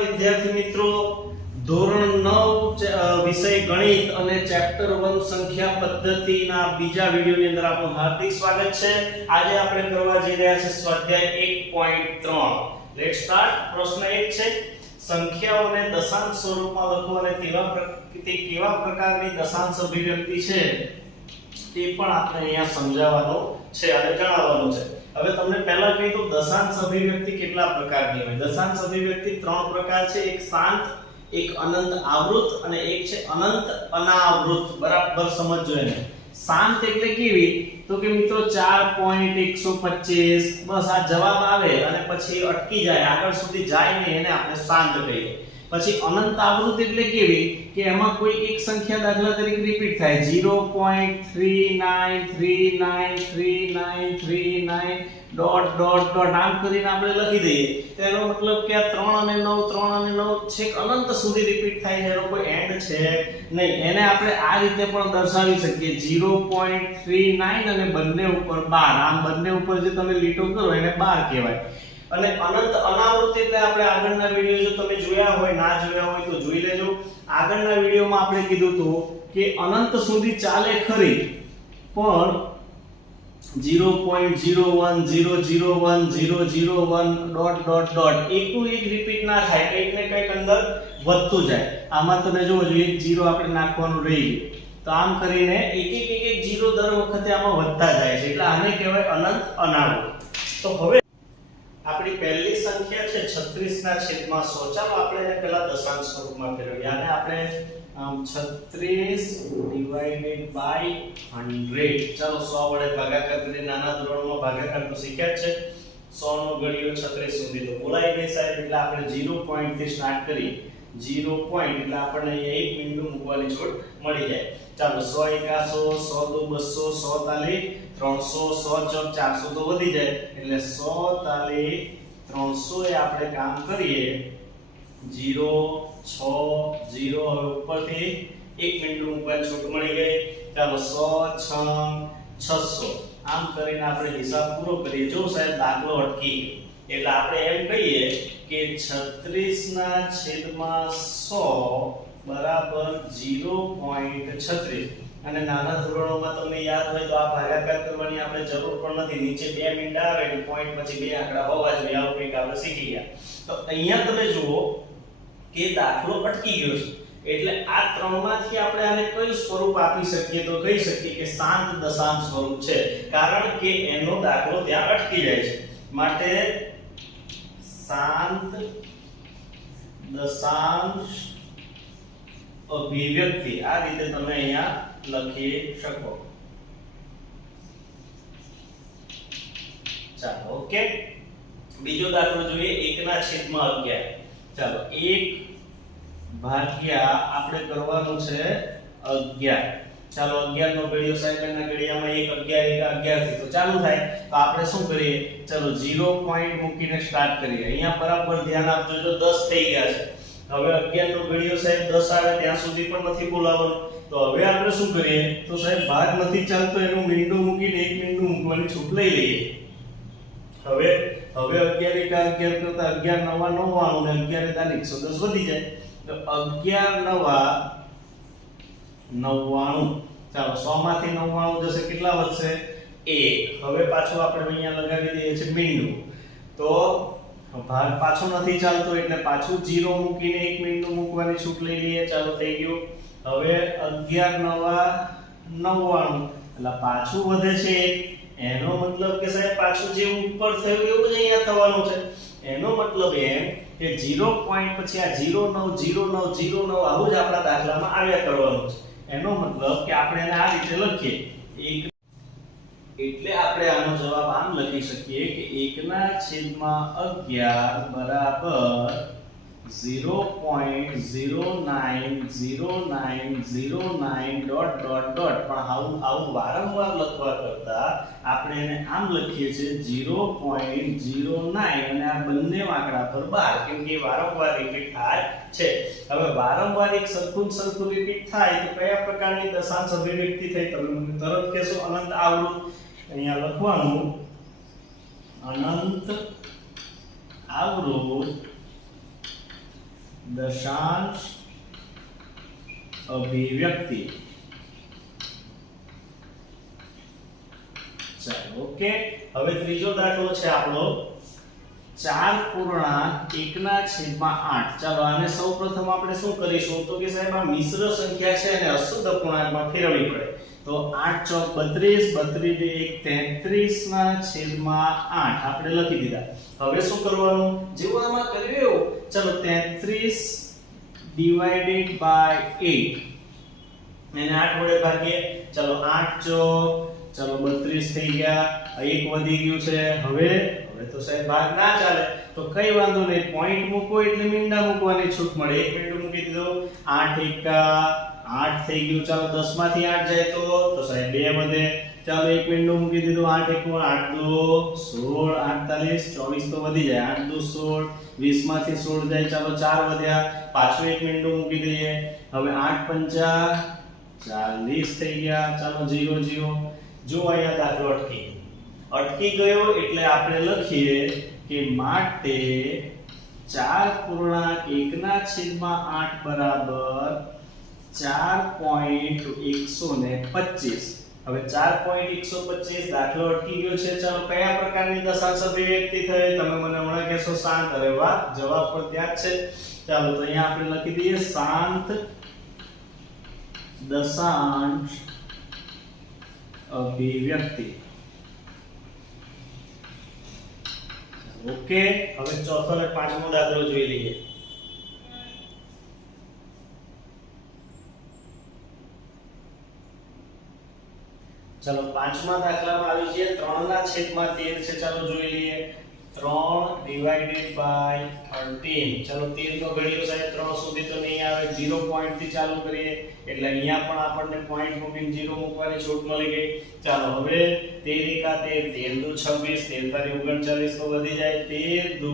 વિદ્યાર્થી મિત્રો, ધોરણ 9 વિષય ગણિત અને ચેપ્ટર 1 સંખ્યા પદ્ધતિના બીજા વિડિયોની અંદર આપનું હાર્દિક સ્વાગત છે. આજે આપણે કરવા જઈ રહ્યા છે સ્વાધ્યાય 1.3. Let's start. પ્રશ્ન 1 છે, સંખ્યાઓને દશાંશ સ્વરૂપમાં લખો અને તે કેવા પ્રકારની દશાંશ અભિવ્યક્તિ છે તે પણ આપણે અહીંયા સમજાવવાનું છે અને જણાવવાનું છે. હવે તમને પહેલા કહી દઉં, દશાંશ અભિવ્યક્તિ કેટલા પ્રકારની હોય. દશાંશ અભિવ્યક્તિ 3 પ્રકાર છે. એક શાંત, એક અનંત આવૃત અને એક છે અનંત અનાવૃત. બરાબર સમજજો એને. શાંત એટલે કેવી તો કે મિત્રો 4.125 બસ આ જવાબ આવે અને પછી અટકી જાય, આગળ સુધી જાય નહીં, એને આપણે શાંત કહીએ. પછી અનંત આવૃત એટલે કેવી કે એમાં કોઈ એક સંખ્યા દાખલા તરીકે રિપીટ થાય, 0.39393939 ડોટ ડોટ ડોટ આમ કરીને આપણે લખી દઈએ. તો એનો મતલબ કે આ 3 અને 9 છેક અનંત સુધી રિપીટ થાય છે, એનો કોઈ એન્ડ છે નહીં. એને આપણે આ રીતે પણ દર્શાવી શકીએ, 0.39 અને બંને ઉપર 12. આમ બંને ઉપર જે તમે લીટો કરો એને 12 કહેવાય. અને અનંત અનાવૃત એટલે આપણે આગળના વિડિયો જો તમે જોયા હોય, ના જોયા હોય તો જોઈ લેજો. આગળના વિડિયોમાં આપણે કીધું હતું કે અનંત સુધી ચાલે ખરી, પણ 0.01001 ડોટ ડોટ ડોટ એકનું એક રિપીટ ના થાય, કંઈક ને કંઈક અંદર વધતું જાય. આમાં તમે જોવો જો એક 0 આપણે નાખવાનું રહી ગયું, તો આમ કરીને એક એક 0 દર વખતે આમાં વધતા જાય છે, એટલે આને કહેવાય અનંત અનાવૃત. તો હવે આપણી પહેલી સંખ્યા છે 36/100. ચાલો આપણે એને પહેલા દશાંશ સ્વરૂપમાં ફેરવીએ. આને આપણે 36/100. ચાલો 100 વડે ભાગાકાર કરીને નાના ધોરણમાં ભાગાકાર તો શીખ્યા જ છે. 100 નો ઘડિયો 36 સુધી તો બોલાઈ ગઈ સાહેબ. એટલે આપણે 0 પોઈન્ટ થી સ્ટાર્ટ કરી, 0 પોઈન્ટ એટલે આપણને અહીંયા એક બિંદુ મૂકવાની છોડ મળી જાય. ચાલો 100 1 100 100 2 200 100 300 100 400 તો વધી જાય, એટલે 100 300 એ આપણે કામ કરીએ 0 6 0. હવે ઉપરથી એક બિંદુ મૂકવાની છૂટ મળી ગઈ. ચાલો 100 6 600 આમ કરીને આપણે હિસાબ પૂરો કરીએ. જો સાહેબ દાખલો અટકી ગયો, એટલે આપણે એમ કહીએ કે 36/100 બરાબર 0.36. અને નાના ધોરણોમાં તમને યાદ હોય તો આ ભાગાકાર કરવાની આપણે જરૂર પણ નથી, નીચે 2 મીંડા આવે એટલે પોઈન્ટ પછી 2 આંકડા હોવા જોઈએ, આવું કંઈક આપણે શીખી ગયા. તો અહીંયા તમે જુઓ કે દાખલો અટકી ગયો છે, એટલે આ ત્રણમાંથી આપણે આને કયું સ્વરૂપ આપી શકીએ તો કહી શકીએ કે શાંત દશાંશ સ્વરૂપ છે, કારણ કે એનો દાખલો ત્યાં અટકી જાય છે. માટે શાંત દશાંશ અભિવ્યક્તિ આ રીતે તમે અહીંયા લખી શકો. ચાલો ઓકે, બીજો દાખલો જોઈએ. 1/11. ચાલો 1 ભાગ્યા આપણે કરવાનું છે 11. ચાલો 11 નો ઘડિયો સાહેબ એના ઘડિયામાં 1 11 11 થી તો ચાલુ થાય. તો આપણે શું કરીએ, ચાલો 0 પોઈન્ટ મૂકીને સ્ટાર્ટ કરીએ. અહીંયા બરાબર ધ્યાન આપજો, જો 10 થઈ ગયા છે. હવે 11 નો ઘડિયો સાહેબ 10 આવે ત્યાં સુધી પણ નથી બોલાવવાનું. તો હવે આપણે શું કરીએ, તો સાહેબ ભાગ નથી ચાલતો, એનું મીંડું મૂકીને એક મીંડું મૂકવાની છૂટ લઈ લઈએ. હવે 11 * 11 કરતા 11 9 99 ને 11 * 110 વધી જાય. તો 11 9 99. ચાલો 100 માંથી 99 જશે, કેટલા વધશે 1. હવે પાછું આપણે અહીંયા લગાવી દઈએ છે મીંડું. તો ભાગ પાછો નથી ચાલતો એટલે પાછું 0 મૂકીને એક મીંડું મૂકવાની છૂટ લઈ લઈએ. ચાલો થઈ ગયું. હવે 11 9 99 એટલે પાછું વધે છે 1. એનો મતલબ કે સાહેબ પાછું જે ઉપર થયું એવું જ અહીંયા થવાનું છે. એનો મતલબ એમ કે 0 પોઈન્ટ પછી આ 09 09 09 આવું જ આપણા દાખલામાં આવ્યા કરવાનું છે. એનો મતલબ કે આપણે એને આ રીતે લખીએ, એટલે આપણે આનો જવાબ આમ લખી શકીએ કે 1/11 બરાબર 0.090909 ડોટ ડોટ ડોટ. પણ આવું વારંવાર લખવા કરતા આપણે એને આમ લખીએ છીએ 0.09 અને આ બંને આંકડા પર 12, કેમ કે વારંવાર રિપીટ થાય છે. હવે વારંવાર એક સરખું રિપીટ થાય તો કયા પ્રકારની દશાંશ અભિવ્યક્તિ થઈ, તમે મને તરત કહેશો અનંત આવૃત. અહીંયા લખવાનું અનંત આવૃત દશાંશ અભિવ્યક્તિ. ચાલો ઓકે. હવે ત્રીજો દાખલો છે આપણો 4.1/8. ચાલો આને સૌપ્રથમ આપણે શું કરીશું તો કે સાહેબ આ મિશ્ર સંખ્યા છે અને અશુદ્ધ અપૂર્ણાંકમાં ફેરવવી પડે. તો 8 ચોક 32, 32 આપણે લખી દીધા. હવે શું કરવાનું જેવું આમાં કર્યું એવું. ચાલો 33 ડિવાઇડેડ બાય 8 એને 8 વડે ભાગીએ. ચાલો 8 ચોક ચાલો 32 થઈ ગયા. એક વધી ગયું છે. હવે તો સાહેબ ભાગ ના ચાલે તો કઈ વાંધો નહીં, પોઈન્ટ મૂકો એટલે મીંડા મૂકવાની છૂટ મળે. એક મીંડું મૂકી દીધું. 8 એકા 8 થઈ ગયું. ચાલો 10 માંથી 8 જાય તો સાહેબ 2 વધે. ચાલો એક મીંડું મૂકી દીધું. 8 એકો 8 2 16 48 24 તો વધી જાય. 8 2 16 20 માંથી 16 જાય. ચાલો 4 વધ્યા. પાછું એક મીંડું મૂકી દઈએ. હવે 8 પંચા 40 થઈ ગયા. ચાલો 0 0. જો અહીંયા દાખલો અટકી ગયો એટલે આપણે લખીએ કે માટે 4.1/8 બરાબર 4.125. હવે 4.125 દાખલો અટકી ગયો છે. ચાલો કયા પ્રકારની દશાંશ અભિવ્યક્તિ થઈ તમે મને હમણાં કહેશો શાંત. અરે વાહ, જવાબ પણ ત્યાં જ છે. ચાલો તો અહીંયા આપણે લખી દઈએ શાંત દશાંશ અભિવ્યક્તિ. ઓકે. હવે ચોથો અને પાંચમો દાખલો જોઈ લઈએ. ચાલો પાંચમા દાખલામાં આવી છે 3/13 છે. ચાલો જોઈ લઈએ. 3 ડિવાઇડેડ બાય 13. ચાલો 13 નો ઘડિયો સાહેબ 3 સુધી તો નહીં આવે. 0 પોઈન્ટ થી ચાલુ કરીએ એટલે અહીંયા પણ આપણને પોઈન્ટ મૂકીને 0 મૂકવાની છૂટ મળી ગઈ. ચાલો હવે 13 એકા 13 13 દુ 26 13 39 તો વધી જાય. 13 દુ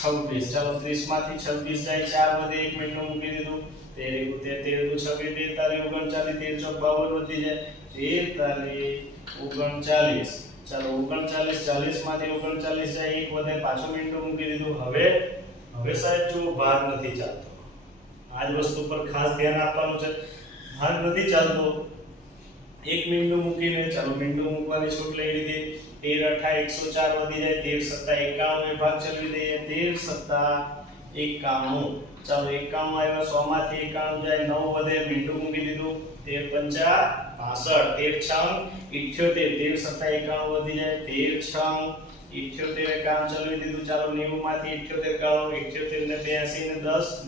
26. ચાલો 30 માંથી 26 જાય. 4 વધે. એક મિનિટનું મૂકી દીધું. 13 13 દુ 26 13 39 13 ચોક 52 વધી જાય. 13 39. ચાલો 39 40 માંથી 39 જાય. એક વધે. પાછું મિનિટનું મૂકી દીધું. હવે સાહેબ જો ભાગ નથી ચાલતો. આ જ વસ્તુ પર ખાસ ધ્યાન આપવાનું છે. ભાગ નથી ચાલતો. એક મિનિટનું મૂકીને ચાલો મિનિટનું મૂકવાની છૂટ લઈ લીધી. 13 8 104 વધી જાય. 13 7 51 એ ભાગ ચલાવી દઈએ. 13 7 51. ચાલો 51 આવ્યા. 100 માંથી 91 જાય. 9 વધે. મિનિટનું મૂકી દીધું. 13 5 65 78 13 7 51 વધી જાય. 13 6 78 કામ ચલાવી દીધું. ચાલો 90 માંથી 78 કાઢો. 78 ને 82 ને 10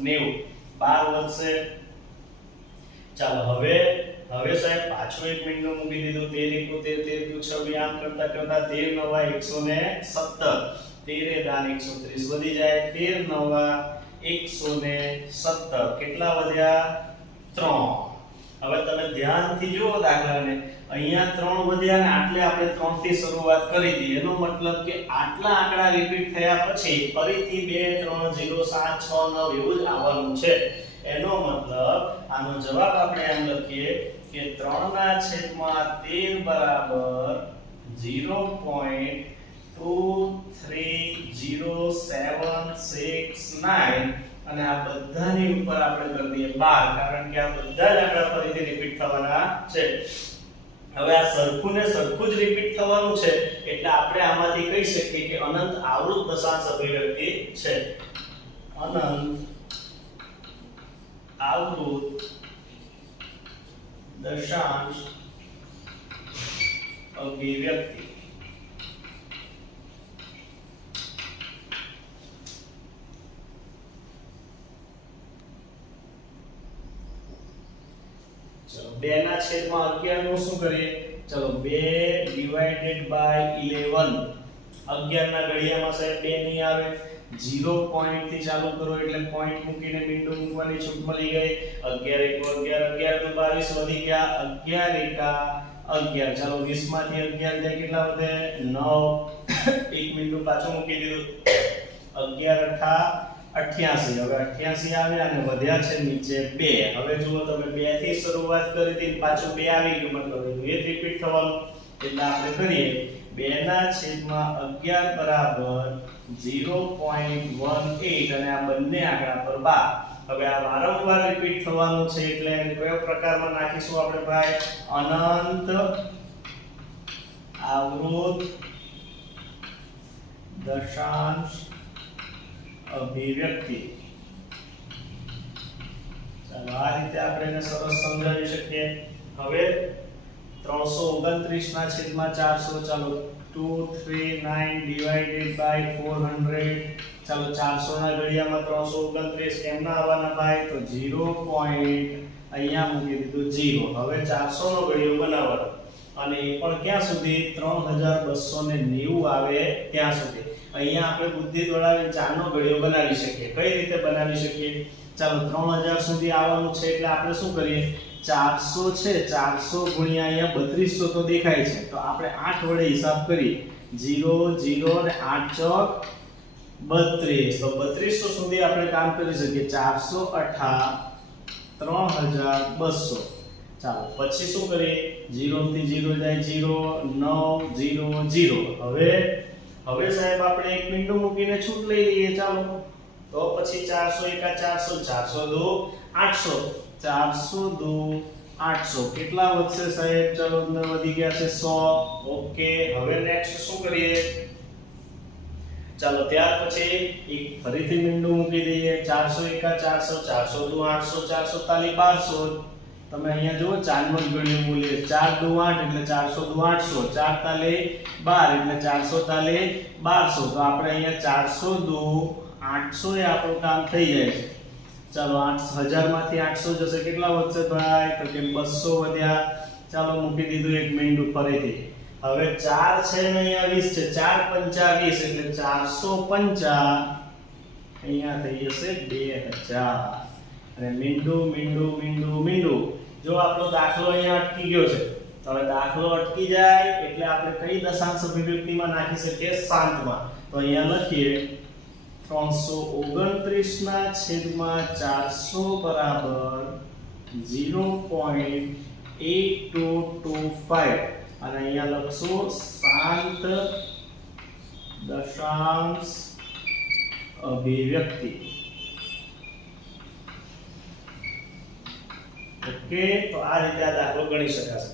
90 12 વધશે. ચાલો હવે સાહેબ પાછું એક મિનિટનું મૂકી દીધું. 13 71 13 26 આમ કરતા 13 9 117 13 દાન 130 વધી જાય. 13 9 117 કેટલા વધ્યા? 3. હવે તમે ધ્યાનથી જુઓ દાખલાને. અહીંયા 3 વધ્યા ને આટલે આપણે 3 થી શરૂઆત કરી હતી. એનો મતલબ કે આટલા આંકડા રિપીટ થયા પછી ફરીથી 2 3 0 7 6 9 એવું જ આવવાનું છે. એનો મતલબ આનો જવાબ આપણે એમ લખીએ કે 3/13 બરાબર 0.230769 અને આ બધાની ઉપર આપણે કરી દઈએ 12 કારણ કે આ બધા જ આંકડા ફરીથી રિપીટ થવાના છે. હવે આ સરખું ને સરખું જ રિપીટ થવાનું છે એટલે આપણે આમાંથી કહી શકીએ કે અનંત આવૃત દશાંશ અભિવ્યક્તિ છે. અનંત આવૃત દશાંશ અભિવ્યક્તિ. ચલો 2/11 નું શું કરીએ? ચલો 2 ડિવાઇડેડ બાય 11. 11 ના ઘડિયામાં સાહેબ 2 નહીં આવે. 0 પોઈન્ટ થી ચાલુ કરો એટલે પોઈન્ટ મૂકીને બિંદુ મૂકવાની છૂટ મળી ગઈ. 11 1 11 11 તો 22 વધી ગયા. 11 એકા 11. ચાલો 20 માંથી 11 જાય કેટલા વધે? 9. એક બિંદુ પાછું મૂકી દીધું. 11 અઠા 88. હવે 88 આવ્યા અને વધ્યા છે નીચે 2. હવે જુઓ તમે 2 થી શરૂઆત કરી હતી પાછું 2 આવી ગયું મતલબ એ રિપીટ થવાનું એટલે આપણે કરીએ 2/11 બરાબર 0.18 અને આ બંને આંકડા પર 12. હવે આ વારંવાર રિપીટ થવાનું છે એટલે એને કયો પ્રકારમાં નાખીશું આપણે ભાઈ? અનંત આવૃત દશાંશ અભિવ્યક્તિ. ચાલો આ રીતે આપણે એને સરસ સમજાવી શકીએ. હવે 329 ના છેદમાં 400, ચાલો 239 ડિવાઇડેડ બાય 400. ચાલો 400 ના ઘડિયામાં 329 કેમના આવવાના ભાઈ? તો 0. અહીંયા મૂકી દીધું 0. હવે 400 નો ઘડિયો બનાવવાનો અને એ પણ ક્યાં સુધી? 3290 આવે ત્યાં સુધી. અહીંયા આપણે બુદ્ધિ દોડાવીને 4 નો ઘડિયો બનાવી શકીએ. કઈ રીતે બનાવી શકીએ? ચાલો 3000 સુધી આવવાનું છે એટલે આપણે શું કરીએ? 400 છે, 400 ગુણ્યા અહીંયા 3200 તો દેખાય છે, તો આપણે 8 વડે હિસાબ કરીએ. 0 0 અને 8 ચોક 32, તો 3200 સુધી આપણે કામ કરી શકીએ. 408 3200. ચાલો પછી શું કરીએ? 0 થી 0 જાય 0, 9 0 0. હવે સાહેબ આપણે એક મીંડું મૂકીને છૂટ લઈ લઈએ. ચાલો તો પછી 400 એકા 400, 402 800, 402 800 કેટલા વધશે સાહેબ? ચાલો અંદર વધી ગયા છે 100. ઓકે, હવે નેક્સ્ટ શું કરીએ? ચાલો ત્યાર પછી એક ફરીથી મીંડું મૂકી દઈએ. 400 એકા 400, 402 800, 443 1200. તમે અહીંયા જુઓ 4 નો ઘડિયો મૂલ્ય 4 2 8 એટલે 402 800, 4 તાલે 12 એટલે 443 1200. તો આપણે અહીંયા 402 800 એ આપણું કામ થઈ જાય છે. ચાલો 1000 માંથી 800 જશે, કેટલા વધશે ભાઈ? તો કે 200 વધ્યા. ચાલો મૂકી દીધું એક મીંડું ફરીથી. હવે 4 છે ને અહીંયા 20 છે, 4 5 20 એટલે 450 અહીંયા થઈ જશે 2000. અને મીંડું મીંડું મીંડું મીંડું. જો આપણો દાખલો અહીંયા અટકી ગયો છે, તો હવે દાખલો અટકી જાય એટલે આપણે કઈ દશાંશ અભિવ્યક્તિમાં નાખી શકીએ? શાંતમાં. તો અહીંયા લખીએ 329 ના છેદમાં 400 બરાબર 0.8225 અને અહીંયા લખશું શાંત દશાંશ અભિવ્યક્તિ. ઓકે, તો આ રીતે આ દાખલો ગણી શકાશે.